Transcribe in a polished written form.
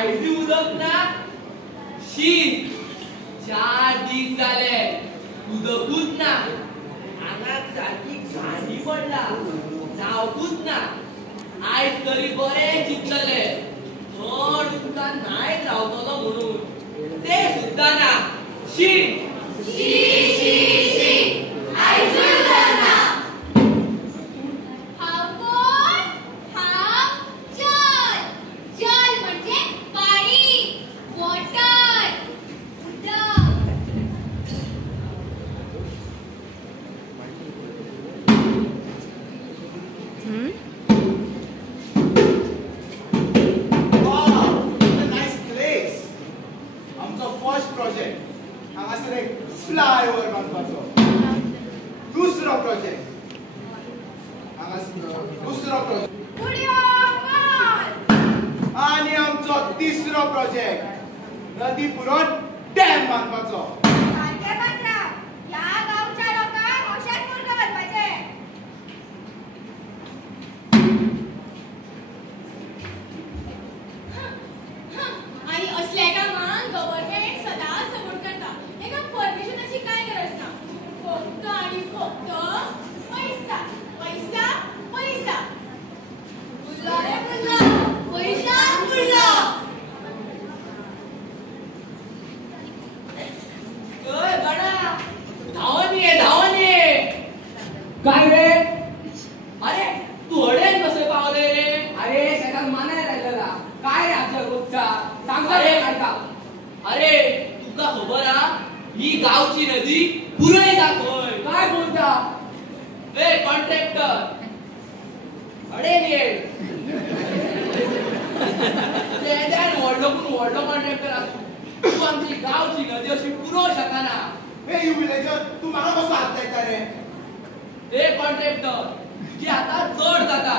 IG उदक ना शी 4 दीस जाले उदकूच ना आंगाक सारकी घाणी पडला जावकूच ना आयज तरी बरें चिंतले थंड उदकान न्हायत रावतलो म्हणून ते सुद्दां ना शी शी शी शी आयजूय ना फ्लायओव्हर बांधपाचो दुसरो प्रोजेक्ट आणि आमचो तिसरो प्रोजेक्ट नदी पुरोन डॅम बांधपाचो काय रे अरे तू हडेन कसे पावले रे अरे शेतात मानाय राहिलेला काय रे आमच्या गोष्टा सांग रे ऐका अरे तुका खबर हा ही गावची नदी पुरय दाखय काय बोलता ए कॉन्ट्रॅक्टर अडेन ये तेच्यान व्हडलो कॉन्ट्रॅक्टर आसूं तू आमची गावची नदी अशी पुरोव शकना ए यू विलेजर तू म्हाका कसो हात लायता रे ए कॉन्ट्रॅक्टर की आता चढ जाता